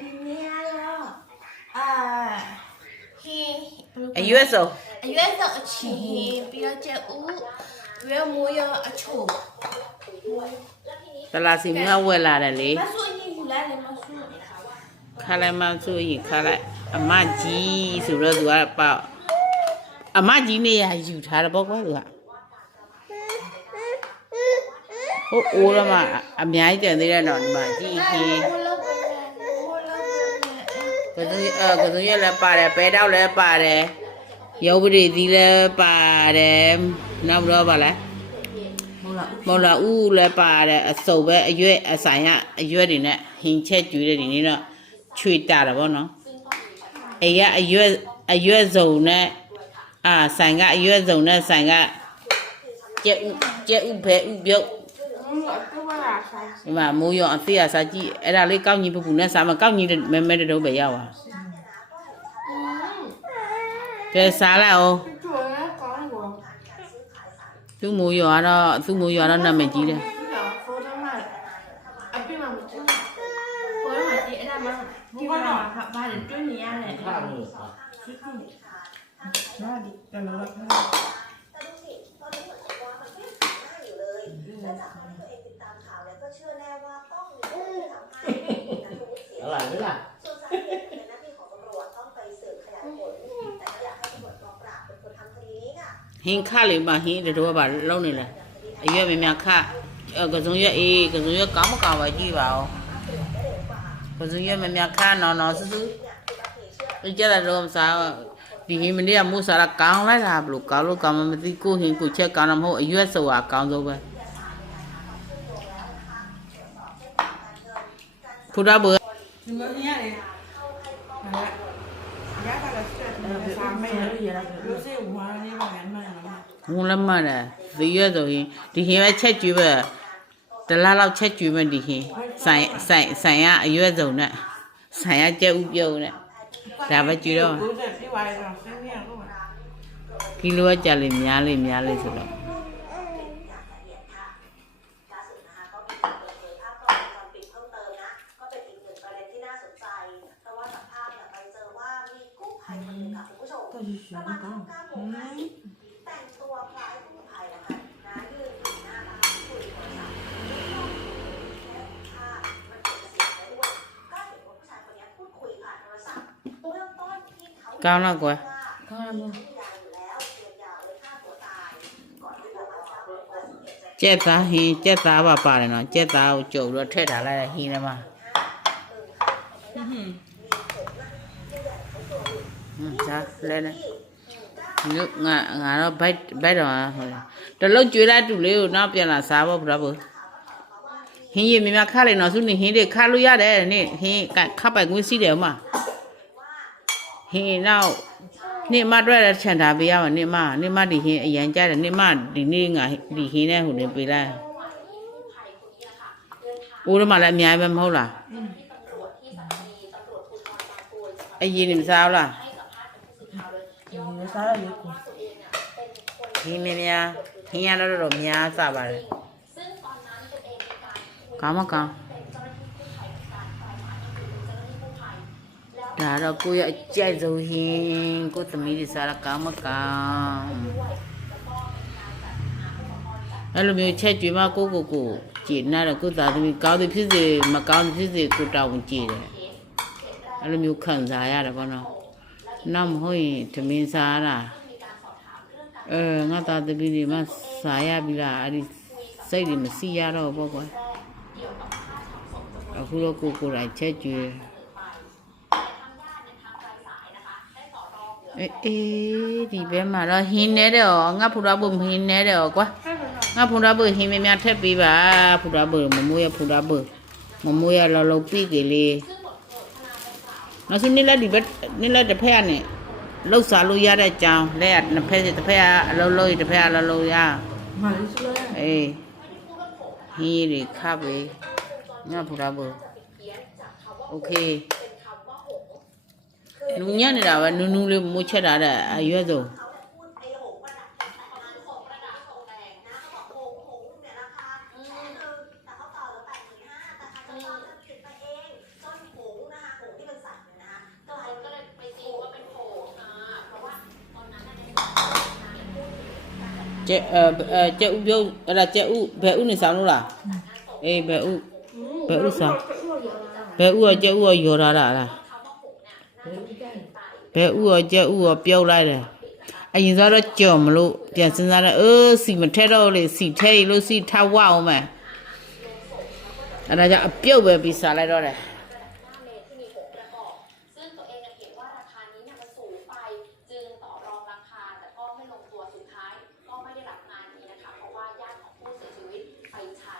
ဒီနေ့ရောအရွက်စုံအရွက်စုံအချီပြီးတော့ကျဦးပြီးတော့မိုးရအချို့တလားစီမဝဲလာတယ်လေမဆိုရင်ယူလာတယ်မဆိုခါလိုက်မဆိုရင်ခါလိုက်အမကြီးဆိုတော့သူကပေါ့အမကြီးနေရယူထားတယ်ပေါ့ကွာသူကဟိုအိုးရမအများကြီးတန်သေးတယ်တော့ဒီမှာကြီးကြီးကစုရလည်းပါတယ်ပဲတောက်လည်းပါတယ်ရုပ်ပရိသီလည်းပါတယ်နောက်တော့ဗာလဲမဟုတ်လားဥလည်းပါတယ်အစုပ်ပဲအရွက်အဆိုင်ကအရွက်တွေနဲ့ဟင်းချက်ကျွေးတဲ့ဒီနေ့တော့ချွေတာတယ်ဗောနော်အိမ်ကအရွက်စုံနဲ့ဆိုင်ကအရွက်စုံနဲ့ဆိုင်ကကျက်ဥဘဲဥပြုတ်ဒီမှာမိုးရောအသေးအစားကြည့်အဲ့ဒါလေးကောက်ညီပူနဲ့စားမကောက်ညီမဲတော့ပဲရောက်ပါကဲစားလိုက်အောင်သူ့မိုးရောတော့နာမည်ကြီးတယ်ဒီကတော့ဘာလဲတွင်းနေရတယ်ဟာလို့နားဒီတယ်လို့อะไรไม่ล่ะဟင်းခလေးပါဟင်းတို့ကပါလုံးနေလဲအရွက်မြခကစုံရွက်ကစုံရွက်ကောင်းမကောင်းပါကြည့်ပါဦးကစုံရွက်မြခနော်စူးကြတယ်တော့စားဒီဟင်းမနေ့ကမိုးစားတာကောင်းလိုက်တာဘလို့ကောင်းလို့ကောင်းမသိကိုဟင်းကိုချက်ကောင်းတော့မဟုတ်အရွက်ဆိုတာကောင်းဆုံးပဲဖူတာဘဒီလိုနေရတယ်ရတာလည်းဆက်စားမယ်လို့စေဝါနေပါမယ်ဟိုလည်းမတယ်ဒီရွက်ဆိုရင်ဒီဟင်းပဲချက်ကျွေးပဲတလားလောက်ချက်ကျွေးမယ်ဒီဟင်းဆိုင်ကအရွက်စုံနဲ့ဆိုင်ကကြက်ဥပြုတ်နဲ့ဒါပဲကျွေးတော့ကီလိုကကြလေများလေဆိုတော့ကောင်းတော့ကွယ်ကောင်းလားကြက်သားဟင်းကြက်သားပါပါတယ်နော်ကြက်သားကိုကြုံတော့ထည့်ထားလိုက်တဲ့ဟင်းထဲမှာဒါလဲနေလို့ငါတော့ဘိုက်တော့ဟိုတလုံးကျွေးလိုက်တူလေးကိုနောက်ပြန်လာစားဖို့ဘရဘူးဟင်းရမြခါလိုက်နော်စုနေဟင်းတွေခါလို့ရတယ်နေ့ဟင်းခပ်ပိုက်ကွင်းစီးတယ်ဥမာဟင်းနောက်နေ့မတွေ့တဲ့ခြံထားပေးရမှာနေ့မဒီဟင်းအရန်ကြတယ်နေ့မဒီနေ့ငါဒီဟင်းနဲ့ဟိုနေပေးလိုက်ဦးရမလည်းအများပဲမဟုတ်လားအရင်နေမစားဘူးလားစားရလေကိုဟင်းများဟင်းရတော့များစားပါတယ်ကောင်းမကောင်းဒါတော့ကိုရအကြိုက်ဆုံးဟင်းကိုသမီးတွေစားတာကောင်းမကောင်းအဲ့လိုမျိုးချက်ကြွေးမကိုကြည်နာတော့ကိုသားသမီးကောင်းသည်ဖြစ်စေမကောင်းသည်ဖြစ်စေကိုတောင်းကြည့်တယ်အဲ့လိုမျိုးခံစားရတယ်ပေါ့နော်နောက်မဟုတ်ရင်သမင်းစားတာငါသားသမီးတွေမှစားရပြီလားအဲ့ဒီစိတ်တွေမစီရတော့ဘောကွာအခုတော့ကိုယ်တိုင်ချက်ကြွေးအေးဒီဘက်မှာတော့ဟင်းနေတယ်ဟောငါဖူတာဘုဟင်းနေတယ်ဟောကွာငါဖူတာဘုဟင်းများထက်ပေးပါဖူတာဘုမမိုးရဖူတာဘုမမိုးရလောပြီးကြလေနောက်ဆုံးနေ့လက်ဒီဘက်နေ့လက်တစ်ဖက်ကနေလှုပ်စားလို့ရတဲ့ကြောင်လက်ကနှစ်ဖက်တစ်ဖက်ကအလုံးလုံးတစ်ဖက်ကအလုံးလုံးရမလေးစလို့အေးဟင်းတွေခပ်ပေးငါဖူတာဘုโอเคလူညံ့နေတာပဲနူးနူးလေးမိုးချက်တာတဲ့အရွက်ဆုံး ကျက်ဥပြုတ်အဲ့ဒါကျက်ဥဘယ်ဥနေဆောင်လို့လားအေးဘယ်ဥဆောင်ဘယ်ဥကကျက်ဥကယော်ထားတာလားဘယ်ဥကကျက်ဥကပြုတ်လိုက်တယ်အရင်ဆိုတော့ကြော်မလို့ပြန်စဉ်းစားတယ်စီမထဲတော့လေစီထဲလို့စီထဝအောင်မယ်အဲ့ဒါကြောင့်အပြုတ်ပဲပြီးစားလိုက်တော့တယ် ซึ่งตัวเองเห็นว่าราคานี้มันสูงไปจึงต่อรองราคาแต่ก็ไม่ลงตัวสุดท้ายก็ไม่ได้รับงานนี้นะคะเพราะว่าญาติของผู้เสียชีวิตไปใช้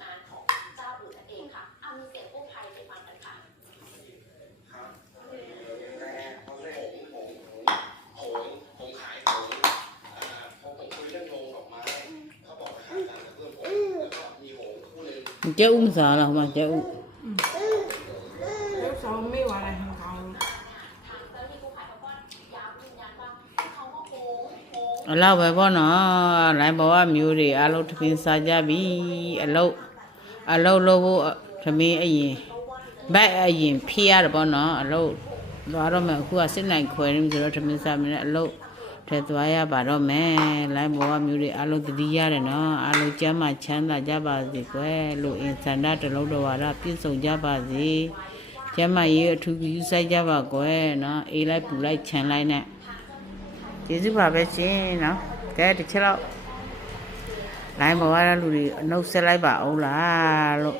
งานของเจ้าอื่นนั่นเองค่ะเอามีเสียงกู้ภัยไปฟังกันค่ะ ผมขายของพอผมคุยเรื่องโรงดอกไม้เขาบอกราคาตามกับเพื่อนผมแล้วก็มีหงส์คู่หนึ่ง ကျက်ဥမစားလားဟိုမှာကျက်ဥ แล้วซ้อมไม่ไหวอะไรของเขา ทางเจ้าหน้าที่กู้ภัยเขาก็ย้ำยืนยันว่าเขาว่าโค้ง အလောက်ပဲပေါ့နော်လိုင်းပေါ်ကမျိုးတွေအလုံးထမင်းစားကြပြီအလုံးလို့ဖို့ထမင်းအရင်ဘက်အရင်ဖြေရတယ်ပေါ့နော်အလုံးသွားတော့မယ်အခုကစစ်နိုင်ခွဲနေပြီဆိုတော့ထမင်းစားမင်းအလုံးထဲသွားရပါတော့မယ်လိုင်းပေါ်ကမျိုးတွေအလုံးတတိရတယ်နော်အလုံးကျမ်းမှချမ်းသာကြပါစေကွယ်လို့အင်စန္ဒတလုံးတော်ဝါဒပြည့်စုံကြပါစေကျမ်းမှရေးအထူးယူဆိုင်ကြပါကွယ်နော်အေးလိုက်ပူလိုက်ခြံလိုက်နဲ့ကျေးဇူးပါပဲရှင်နော်ကဲတစ်ချက်တော့လိုင်းပေါ်ကလူတွေအနှုတ်ဆက်လိုက်ပါအောင်လားလို့